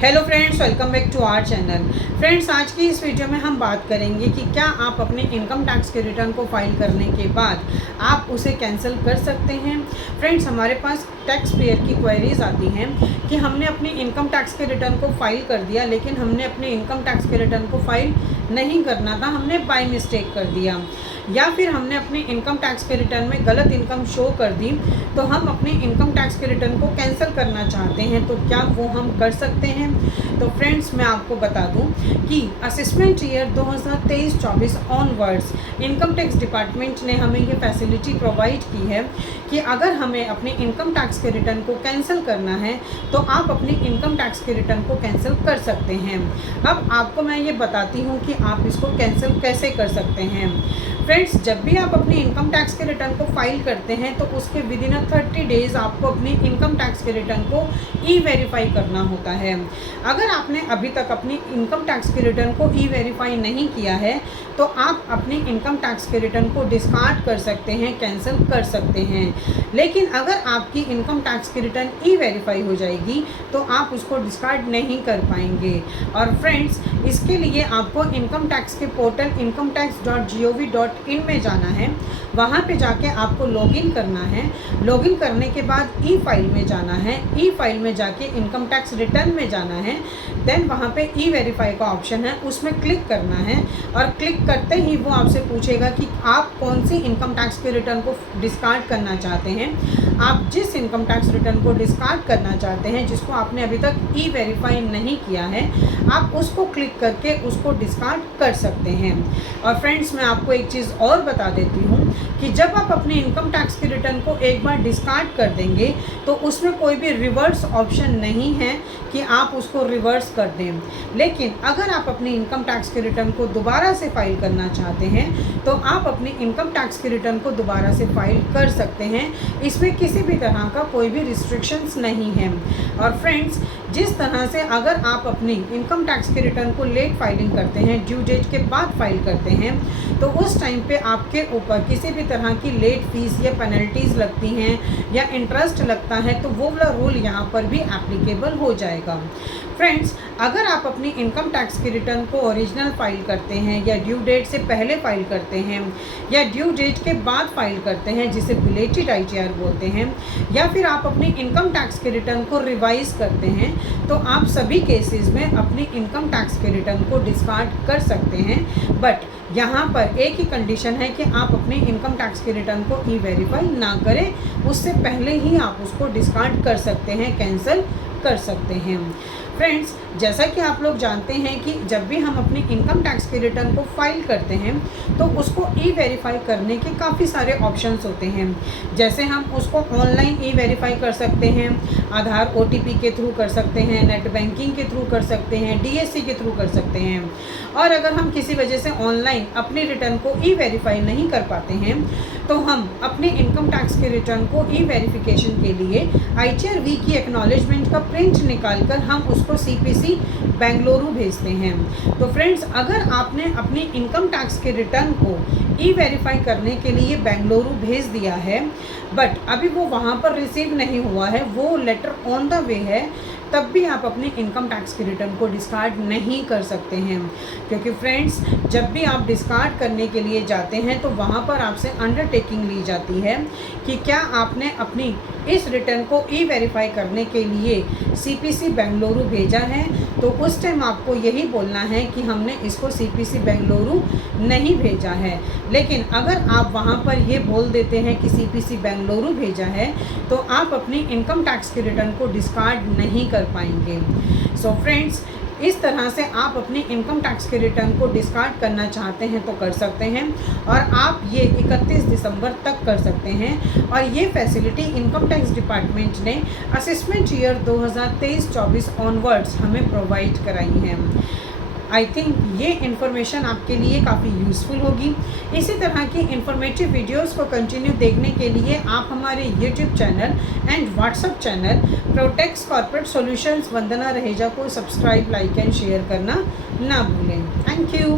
Hello friends, welcome back to our channel. Friends, आज की इस वीडियो में हम बात करेंगे कि क्या आप अपने इनकम टैक्स के रिटर्न को फाइल करने के बाद आप उसे कैंसिल कर सकते हैं। फ्रेंड्स, हमारे पास टैक्स पेयर की क्वेरीज आती हैं कि हमने अपनी इनकम टैक्स के रिटर्न को फाइल कर दिया, लेकिन हमने अपने इनकम टैक्स के रिटर्न को फाइल नहीं करना था, हमने बाय मिस्टेक कर दिया, या फिर हमने अपनी इनकम टैक्स के रिटर्न में गलत इनकम शो कर दी, तो हम अपने इनकम टैक्स के रिटर्न को कैंसिल करना चाहते हैं, तो क्या वो हम कर सकते हैं। तो फ्रेंड्स, मैं आपको बता दूं कि assessment year 2023-24 onwards income tax department ने हमें ये फैसिलिटी प्रोवाइड की है कि अगर हमें अपने इनकम टैक्स के रिटर्न को कैंसिल करना है तो आप अपनी इनकम टैक्स के रिटर्न को कैंसिल कर सकते हैं। अब आपको मैं ये बताती हूँ कि आप इसको कैंसिल कैसे कर सकते हैं। फ्रेंड्स, जब भी आप अपनी इनकम टैक्स के रिटर्न को फाइल करते हैं तो उसके विद इन 30 डेज़ आपको अपनी इनकम टैक्स के रिटर्न को ई-वेरीफाई करना होता है। अगर आपने अभी तक अपनी इनकम टैक्स के रिटर्न को ई-वेरीफाई नहीं किया है तो आप अपनी इनकम टैक्स के रिटर्न को डिस्कार्ड कर सकते हैं, कैंसिल कर सकते हैं। लेकिन अगर आपकी इनकम टैक्स की रिटर्न ई-वेरीफाई हो जाएगी तो आप उसको डिस्कार्ड नहीं कर पाएंगे। और फ्रेंड्स, इसके लिए आपको इनकम टैक्स के पोर्टल incometax.gov.in में जाना है। वहाँ पे जाके आपको लॉगिन करना है। लॉगिन करने के बाद ई फाइल में जाना है। ई फाइल में जाके इनकम टैक्स रिटर्न में जाना है। देन वहाँ पे ई वेरीफाई का ऑप्शन है, उसमें क्लिक करना है और क्लिक करते ही वो आपसे पूछेगा कि आप कौन सी इनकम टैक्स के रिटर्न को डिस्कार्ड करना चाहते हैं। आप जिस इनकम टैक्स रिटर्न को डिस्कार्ड करना चाहते हैं, जिसको आपने अभी तक ई वेरीफाई नहीं किया है, आप उसको क्लिक करके उसको डिस्कार्ड कर सकते हैं। और फ्रेंड्स, मैं आपको एक चीज़ और बता देती हूँ कि जब आप अपने इनकम टैक्स के रिटर्न को एक बार डिस्कार्ड कर देंगे तो उसमें कोई भी रिवर्स ऑप्शन नहीं है कि आप उसको रिवर्स कर दें। लेकिन अगर आप अपनी इनकम टैक्स के रिटर्न को दोबारा से फाइल करना चाहते हैं तो आप अपनी इनकम टैक्स के रिटर्न को दोबारा से फाइल कर सकते हैं। इसमें किसी भी तरह का कोई भी रिस्ट्रिक्शंस नहीं है। और फ्रेंड्स, जिस तरह से अगर आप अपनी इनकम टैक्स के रिटर्न को लेट फाइलिंग करते हैं, ड्यू डेट के बाद फाइल करते हैं, तो उस टाइम पे आपके ऊपर किसी भी तरह की लेट फीस या पेनल्टीज़ लगती हैं या इंटरेस्ट लगता है तो वो वाला रूल यहाँ पर भी एप्लीकेबल हो जाएगा। फ्रेंड्स, अगर आप अपनी इनकम टैक्स के रिटर्न को ओरिजिनल फाइल करते हैं या ड्यू डेट से पहले फाइल करते हैं या ड्यू डेट के बाद फाइल करते हैं, जिसे बिलेटेड ITR बोलते हैं, या फिर आप अपनी इनकम टैक्स के रिटर्न को रिवाइज करते हैं, तो आप सभी केसेस में अपनी इनकम टैक्स के रिटर्न को डिस्कार्ड कर सकते हैं। बट यहाँ पर एक ही कंडीशन है कि आप अपनी इनकम टैक्स के रिटर्न को ई-वेरीफाई ना करें, उससे पहले ही आप उसको डिस्कार्ड कर सकते हैं, कैंसिल कर सकते हैं। फ्रेंड्स, जैसा कि आप लोग जानते हैं कि जब भी हम अपनी इनकम टैक्स के रिटर्न को फाइल करते हैं तो उसको ई-वेरीफाई करने के काफ़ी सारे ऑप्शंस होते हैं। जैसे हम उसको ऑनलाइन ई-वेरीफाई कर सकते हैं, आधार OTP के थ्रू कर सकते हैं, नेट बैंकिंग के थ्रू कर सकते हैं, DSC के थ्रू कर सकते हैं। और अगर हम किसी वजह से ऑनलाइन अपनी रिटर्न को ई-वेरीफाई नहीं कर पाते हैं तो हम अपने इनकम टैक्स के रिटर्न को ई-वेरिफिकेशन के लिए ITR-V की एक्नॉलेजमेंट का प्रिंट निकालकर हम उसको CPC बेंगलुरु भेजते हैं। तो फ्रेंड्स, अगर आपने अपनी इनकम टैक्स के रिटर्न को ई-वेरीफाई करने के लिए बेंगलुरु भेज दिया है बट अभी वो वहाँ पर रिसीव नहीं हुआ है, वो लेटर ऑन द वे है, तब भी आप अपनी इनकम टैक्स के रिटर्न को डिस्कार्ड नहीं कर सकते हैं। क्योंकि फ्रेंड्स, जब भी आप डिस्कार्ड करने के लिए जाते हैं तो वहाँ पर आपसे अंडरटेकिंग ली जाती है कि क्या आपने अपनी इस रिटर्न को ई-वेरीफाई करने के लिए CPC बेंगलुरु भेजा है, तो उस टाइम आपको यही बोलना है कि हमने इसको CPC बेंगलुरु नहीं भेजा है। लेकिन अगर आप वहाँ पर ये बोल देते हैं कि CPC बेंगलुरु भेजा है तो आप अपनी इनकम टैक्स के रिटर्न को डिस्कार्ड नहीं कर पाएंगे। सो फ्रेंड्स, इस तरह से आप अपनी इनकम टैक्स के रिटर्न को डिस्कार्ड करना चाहते हैं तो कर सकते हैं, और आप ये 31 दिसंबर तक कर सकते हैं। और ये फैसिलिटी इनकम टैक्स डिपार्टमेंट ने असेसमेंट ईयर 2023-24 ऑनवर्ड्स हमें प्रोवाइड कराई है। आई थिंक ये इन्फॉर्मेशन आपके लिए काफ़ी यूज़फुल होगी। इसी तरह की इन्फॉर्मेटिव वीडियोस को कंटिन्यू देखने के लिए आप हमारे YouTube channel and WhatsApp channel Protex corporate solutions Vandana Raheja को सब्सक्राइब, लाइक एंड शेयर करना ना भूलें। Thank you.